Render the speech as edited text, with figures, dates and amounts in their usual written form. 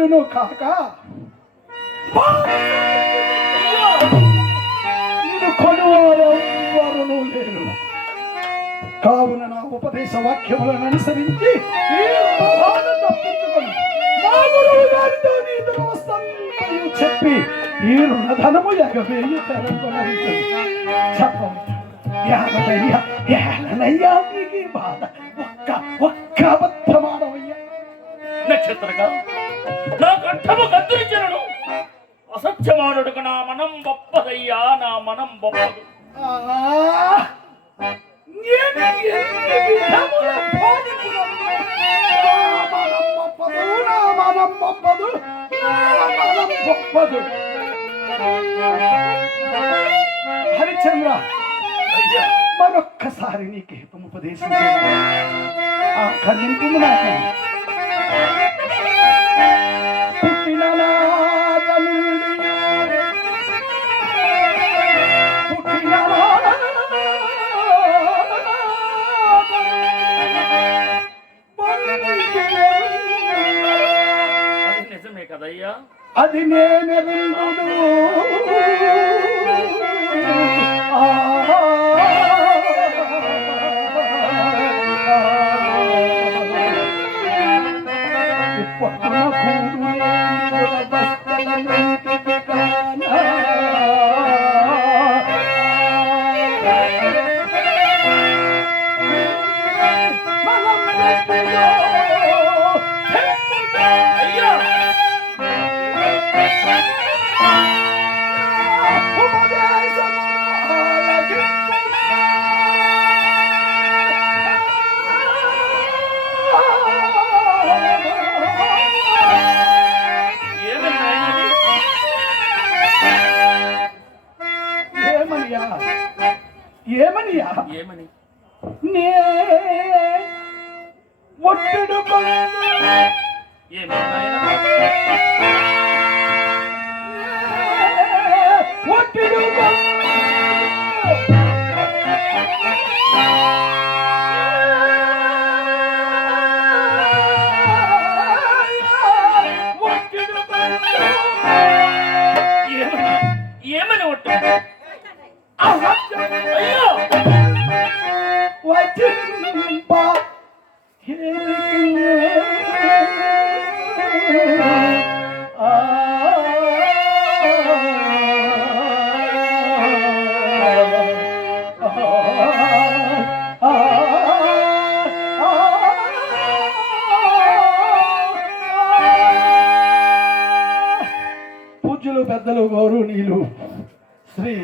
స్త్రీయును కాక నేను కొనువారెవ్వరును లేరు. కావున నా ఉపదేశ వాక్యములను అనుసరించి తప్పించుకొని నా గురువు గారితో నీకు నమస్కారం చెప్పి ఈ రుణధనము ఎగవేయి తెలంగాణ చెప్పయ్యా నీకు బాధ ఒక్క అబద్ధమాడవయ్యా. నక్షత్రగా నా కంఠము కత్తిరించను అసత్యమానుడుకు నా మనం గొప్పదయ్యా, నా మనం గొప్పదు. హరిచంద్ర, మరొక్కసారి నీకు ఉపదేశం ఆ కన్నింపు నాకు పుట్టిన నిజమే కదయ్యా, అది నేనెరుగుదు. ఏమని నే ఒట్టడు ఒట్టడు ఏమని ఒట్టు పూజ్యులు పెద్దలు గౌరవనీయులు శ్రీ